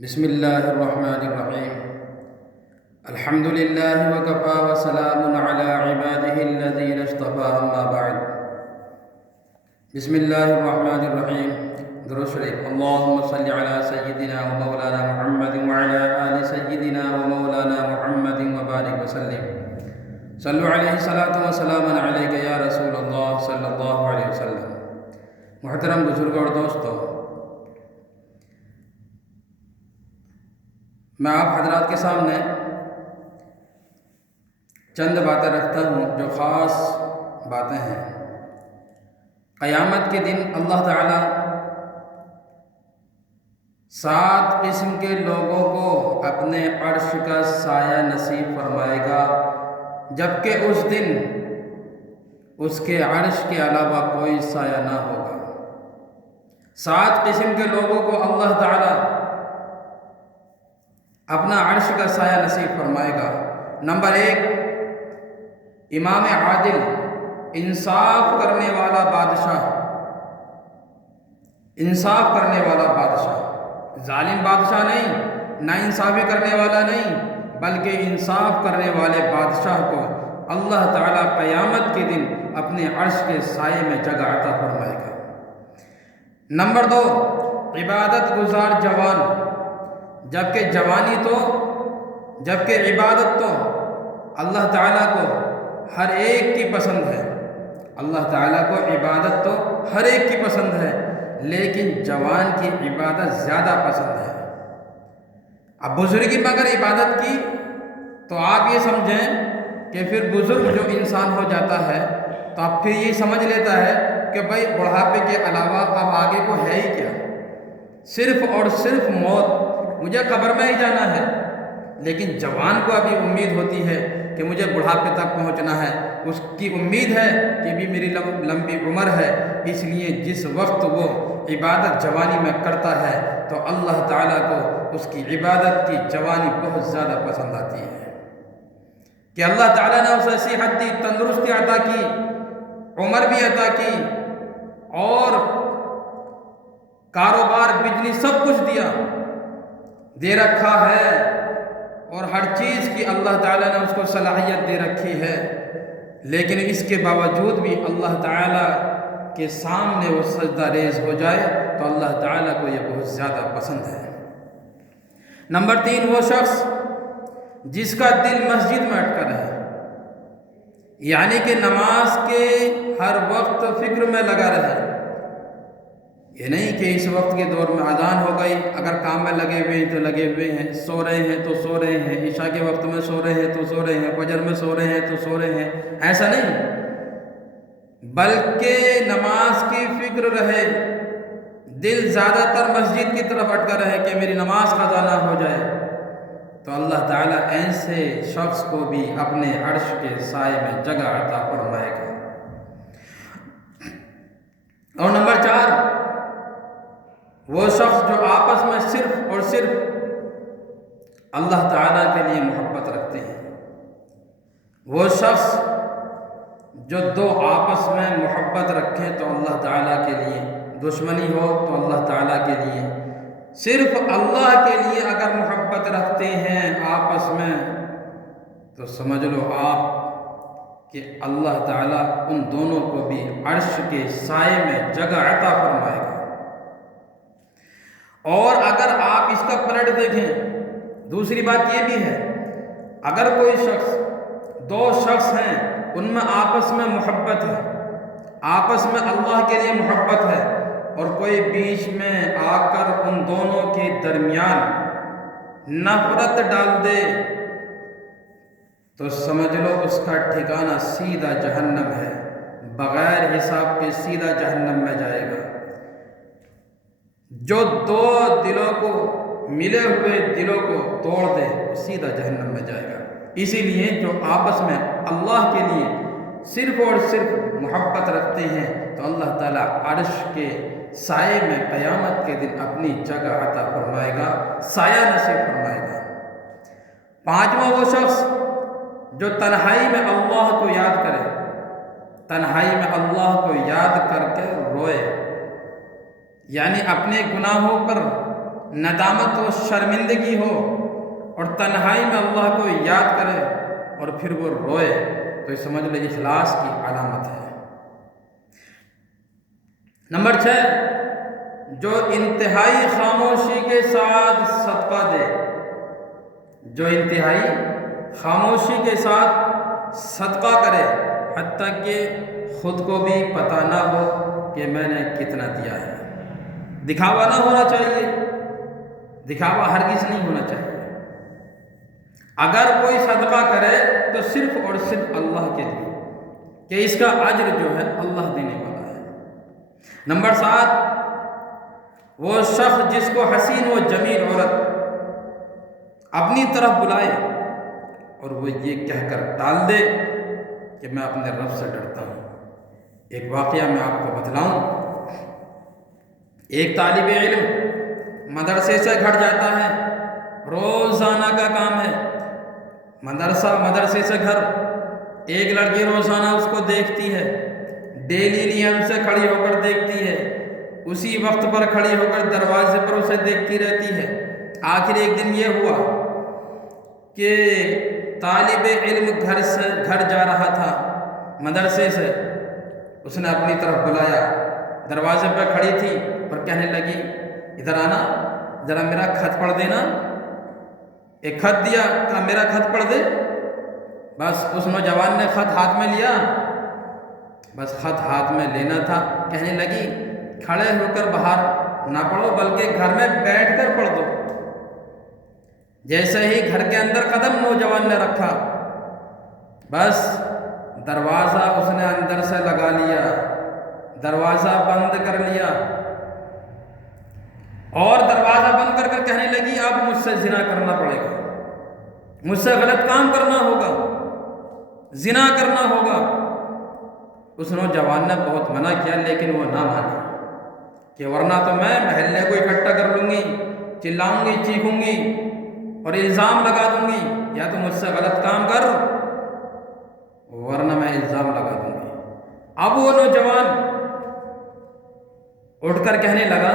بسم اللہ الرحمن الرحیم الحمد للہ وکفى وسلام علی عباده الذین اصطفى اما بعد بسم اللہ الرحمن الرحیم درود شریف اللہم صلی علی سیدنا و مولانا محمد وعلی آل سیدنا و مولانا محمد وبارک وسلم صلو علیہ الصلاۃ والسلام علیک یا رسول اللہ صلی اللہ علیہ وسلم۔ محترم بزرگوں اور دوستوں، میں آپ حضرات کے سامنے چند باتیں رکھتا ہوں جو خاص باتیں ہیں۔ قیامت کے دن اللہ تعالیٰ 7 قسم کے لوگوں کو اپنے عرش کا سایہ نصیب فرمائے گا، جبکہ اس دن اس کے عرش کے علاوہ کوئی سایہ نہ ہوگا۔ 7 قسم کے لوگوں کو اللہ تعالیٰ اپنا عرش کا سایہ نصیب فرمائے گا۔ نمبر 1، امام عادل، انصاف کرنے والا بادشاہ۔ انصاف کرنے والا بادشاہ، ظالم بادشاہ نہیں، نا انصافی کرنے والا نہیں، بلکہ انصاف کرنے والے بادشاہ کو اللہ تعالیٰ قیامت کے دن اپنے عرش کے سائے میں جگہ عطا فرمائے گا۔ نمبر 2، عبادت گزار جوان، جبکہ عبادت تو اللہ تعالیٰ کو ہر ایک کی پسند ہے۔ اللہ تعالیٰ کو عبادت تو ہر ایک کی پسند ہے، لیکن جوان کی عبادت زیادہ پسند ہے۔ اب بزرگی میں اگر عبادت کی تو آپ یہ سمجھیں کہ پھر بزرگ جو انسان ہو جاتا ہے تو اب پھر یہ سمجھ لیتا ہے کہ بھائی بڑھاپے کے علاوہ اب آگے کو ہے ہی کیا، صرف اور صرف موت، مجھے قبر میں ہی جانا ہے۔ لیکن جوان کو ابھی امید ہوتی ہے کہ مجھے بڑھاپے تک پہنچنا ہے، اس کی امید ہے کہ بھی میری لمبی عمر ہے، اس لیے جس وقت وہ عبادت جوانی میں کرتا ہے تو اللہ تعالیٰ کو اس کی عبادت کی جوانی بہت زیادہ پسند آتی ہے کہ اللہ تعالیٰ نے اسے صحت دی، تندرستی عطا کی، عمر بھی عطا کی، اور کاروبار، بجلی، سب کچھ دے رکھا ہے، اور ہر چیز کی اللہ تعالیٰ نے اس کو صلاحیت دے رکھی ہے، لیکن اس کے باوجود بھی اللہ تعالیٰ کے سامنے وہ سجدہ ریز ہو جائے تو اللہ تعالیٰ کو یہ بہت زیادہ پسند ہے۔ نمبر 3، وہ شخص جس کا دل مسجد میں اٹکا رہے، یعنی کہ نماز کے ہر وقت فکر میں لگا رہے۔ یہ نہیں کہ اس وقت کے دور میں اذان ہو گئی، اگر کام میں لگے ہوئے ہیں تو لگے ہوئے ہیں، سو رہے ہیں تو سو رہے ہیں، عشاء کے وقت میں سو رہے ہیں تو سو رہے ہیں، فجر میں سو رہے ہیں تو سو رہے ہیں، ایسا نہیں، بلکہ نماز کی فکر رہے، دل زیادہ تر مسجد کی طرف اٹکا رہے کہ میری نماز قضا نہ ہو جائے، تو اللہ تعالیٰ ایسے شخص کو بھی اپنے عرش کے سائے میں جگہ عطا فرمائے گا۔ اور نمبر 4، وہ شخص جو آپس میں صرف اور صرف اللہ تعالیٰ کے لیے محبت رکھتے ہیں۔ وہ شخص جو 2 آپس میں محبت رکھیں تو اللہ تعالیٰ کے لیے، دشمنی ہو تو اللہ تعالیٰ کے لیے، صرف اللہ کے لیے اگر محبت رکھتے ہیں آپس میں تو سمجھ لو آپ کہ اللہ تعالیٰ ان دونوں کو بھی عرش کے سائے میں جگہ عطا فرمائے گا۔ اور اگر آپ اس کا پلٹ دیکھیں، دوسری بات یہ بھی ہے، اگر کوئی شخص، 2 شخص ہیں، ان میں آپس میں محبت ہے، آپس میں اللہ کے لیے محبت ہے، اور کوئی بیچ میں آ کر ان دونوں کے درمیان نفرت ڈال دے تو سمجھ لو اس کا ٹھکانہ سیدھا جہنم ہے، بغیر حساب کے سیدھا جہنم میں جائے گا۔ جو 2 دلوں کو، ملے ہوئے دلوں کو توڑ دے وہ سیدھا جہنم میں جائے گا۔ اسی لیے جو آپس میں اللہ کے لیے صرف اور صرف محبت رکھتے ہیں تو اللہ تعالیٰ عرش کے سائے میں قیامت کے دن اپنی جگہ عطا فرمائے گا، سایہ نصیب فرمائے گا۔ 5واں، وہ شخص جو تنہائی میں اللہ کو یاد کرے، تنہائی میں اللہ کو یاد کر کے روئے، یعنی اپنے گناہوں پر ندامت و شرمندگی ہو اور تنہائی میں اللہ کو یاد کرے اور پھر وہ روئے تو سمجھ لو اخلاص کی علامت ہے۔ نمبر 6، جو انتہائی خاموشی کے ساتھ صدقہ دے، جو انتہائی خاموشی کے ساتھ صدقہ کرے حتیٰ کہ خود کو بھی پتہ نہ ہو کہ میں نے کتنا دیا ہے۔ دکھاوا نہ ہونا چاہیے، دکھاوا ہرگز نہیں ہونا چاہیے۔ اگر کوئی صدقہ کرے تو صرف اور صرف اللہ کے لیے، کہ اس کا اجر جو ہے اللہ دینے والا ہے۔ نمبر 7، وہ شخص جس کو حسین و جمیل عورت اپنی طرف بلائے اور وہ یہ کہہ کر ٹال دے کہ میں اپنے رب سے ڈرتا ہوں۔ ایک واقعہ میں آپ کو بتلاؤں۔ ایک طالب علم مدرسے سے گھر جاتا ہے، روزانہ کا کام ہے، مدرسے سے گھر۔ ایک لڑکی روزانہ اس کو دیکھتی ہے، ڈیلی نیم سے کھڑی ہو کر دیکھتی ہے، اسی وقت پر کھڑی ہو کر دروازے پر اسے دیکھتی رہتی ہے۔ آخر ایک دن یہ ہوا کہ طالب علم گھر جا رہا تھا مدرسے سے، اس نے اپنی طرف بلایا، دروازے پہ کھڑی تھی اور کہنے لگی ادھر آنا، ذرا میرا خط پڑھ دینا۔ ایک خط دیا، کہا میرا خط پڑھ دے۔ بس اس نوجوان نے خط ہاتھ میں لیا، بس خط ہاتھ میں لینا تھا، کہنے لگی کھڑے ہو کر باہر نہ پڑھو بلکہ گھر میں بیٹھ کر پڑھ دو۔ جیسے ہی گھر کے اندر قدم نوجوان نے رکھا، بس دروازہ اس نے اندر سے لگا لیا، دروازہ بند کر لیا اور دروازہ بند کر کر کہنے لگی اب مجھ سے زنا کرنا پڑے گا، مجھ سے غلط کام کرنا ہوگا، زنا کرنا ہوگا۔ اس نوجوان نے بہت منع کیا لیکن وہ نہ مانی کہ ورنہ تو میں محلے کو اکٹھا کر لوں گی، چلاؤں گی، چیخوں گی اور الزام لگا دوں گی، یا تو مجھ سے غلط کام کر ورنہ میں الزام لگا دوں گی۔ اب وہ نوجوان اٹھ کر کہنے لگا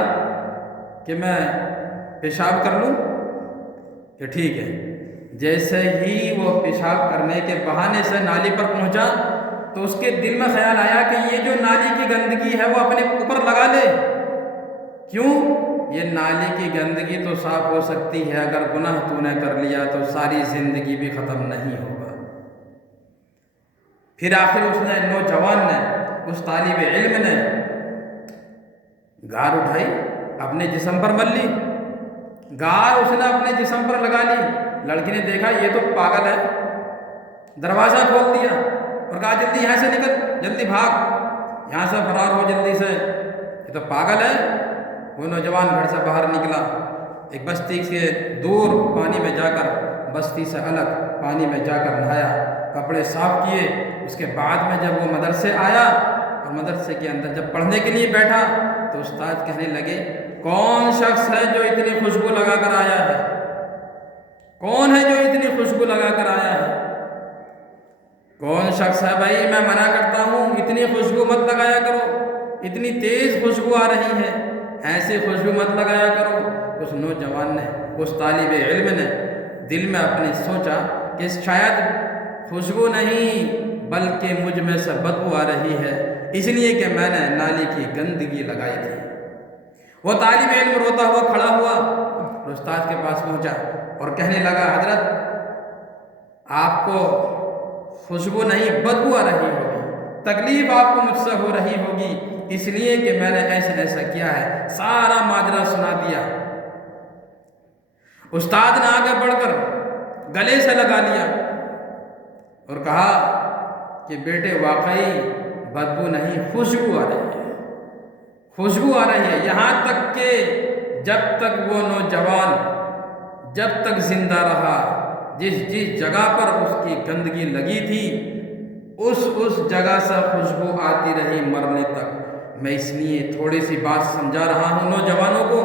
کہ میں پیشاب کر لوں، کہ ٹھیک ہے۔ جیسے ہی وہ پیشاب کرنے کے بہانے سے نالی پر پہنچا تو اس کے دل میں خیال آیا کہ یہ جو نالی کی گندگی ہے وہ اپنے اوپر لگا لے۔ کیوں؟ یہ نالی کی گندگی تو صاف ہو سکتی ہے، اگر گناہ تو نے کر لیا تو ساری زندگی بھی ختم نہیں ہوگا۔ پھر آخر اس نے، نوجوان نے، اس طالب علم نے گار اٹھائی، اپنے جسم پر مل لی، گار اس نے اپنے جسم پر لگا لی۔ لڑکی نے دیکھا یہ تو پاگل ہے، دروازہ کھول دیا اور کہا جلدی یہاں سے نکل، جلدی بھاگ، یہاں سے فرار ہو جلدی سے، یہ تو پاگل ہے۔ وہ نوجوان گھر سے باہر نکلا، ایک بستی سے دور پانی میں جا کر، بستی سے الگ پانی میں جا کر نہایا، کپڑے صاف کیے۔ اس کے بعد میں جب وہ مدرسے آیا اور مدرسے کے اندر جب پڑھنے کے لیے بیٹھا تو استاد کہنے لگے کون شخص ہے جو اتنی خوشبو لگا کر آیا ہے؟ کون ہے جو اتنی خوشبو لگا کر آیا ہے؟ کون شخص ہے بھائی؟ میں منع کرتا ہوں اتنی خوشبو مت لگایا کرو، اتنی تیز خوشبو آ رہی ہے، ایسی خوشبو مت لگایا کرو۔ اس نوجوان نے، اس طالب علم نے دل میں اپنے سوچا کہ شاید خوشبو نہیں بلکہ مجھ میں سے بدبو آ رہی ہے، اس لیے کہ میں نے نالی کی گندگی لگائی تھی۔ وہ طالب علم روتا ہوا کھڑا ہوا اور استاد کے پاس پہنچا اور کہنے لگا حضرت آپ کو خوشبو نہیں بدبو آ رہی ہوگی، تکلیف آپ کو مجھ سے ہو رہی ہوگی، اس لیے کہ میں نے ایسا کیا ہے۔ سارا ماجرا سنا دیا۔ استاد نے آگے بڑھ کر گلے سے لگا لیا اور کہا کہ بیٹے واقعی بدبو نہیں، خوشبو آ رہی ہے، خوشبو آ رہی ہے۔ یہاں تک کہ جب تک وہ نوجوان جب تک زندہ رہا، جس جگہ پر اس کی گندگی لگی تھی اس جگہ سے خوشبو آتی رہی مرنے تک۔ میں اس لیے تھوڑی سی بات سمجھا رہا ہوں نوجوانوں کو،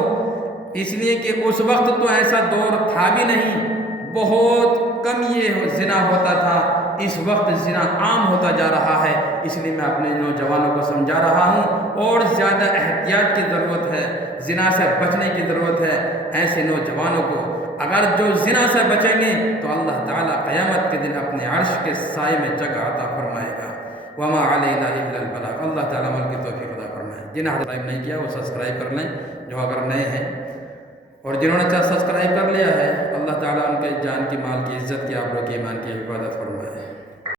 اس لیے کہ اس وقت تو ایسا دور تھا بھی نہیں، بہت کم یہ زنا ہوتا تھا، اس وقت زنا عام ہوتا جا رہا ہے۔ اس لیے میں اپنے نوجوانوں کو سمجھا رہا ہوں اور زیادہ احتیاط کی ضرورت ہے، زنا سے بچنے کی ضرورت ہے۔ ایسے نوجوانوں کو اگر جو زنا سے بچیں گے تو اللہ تعالیٰ قیامت کے دن اپنے عرش کے سائے میں جگہ عطا فرمائے گا۔ وما علینا الا البلاغ۔ اللہ تعالیٰ عمل کی توفیق عطا فرمائے۔ جنہیں سبسکرائب نہیں کیا وہ سبسکرائب کر لیں جو اگر نئے ہیں، اور جنہوں نے سبسکرائب کر لیا ہے اللہ تعالیٰ ان کے جان کی، مال کی، عزت کی، آبرو کی، ایمان کی حفاظت فرمائے۔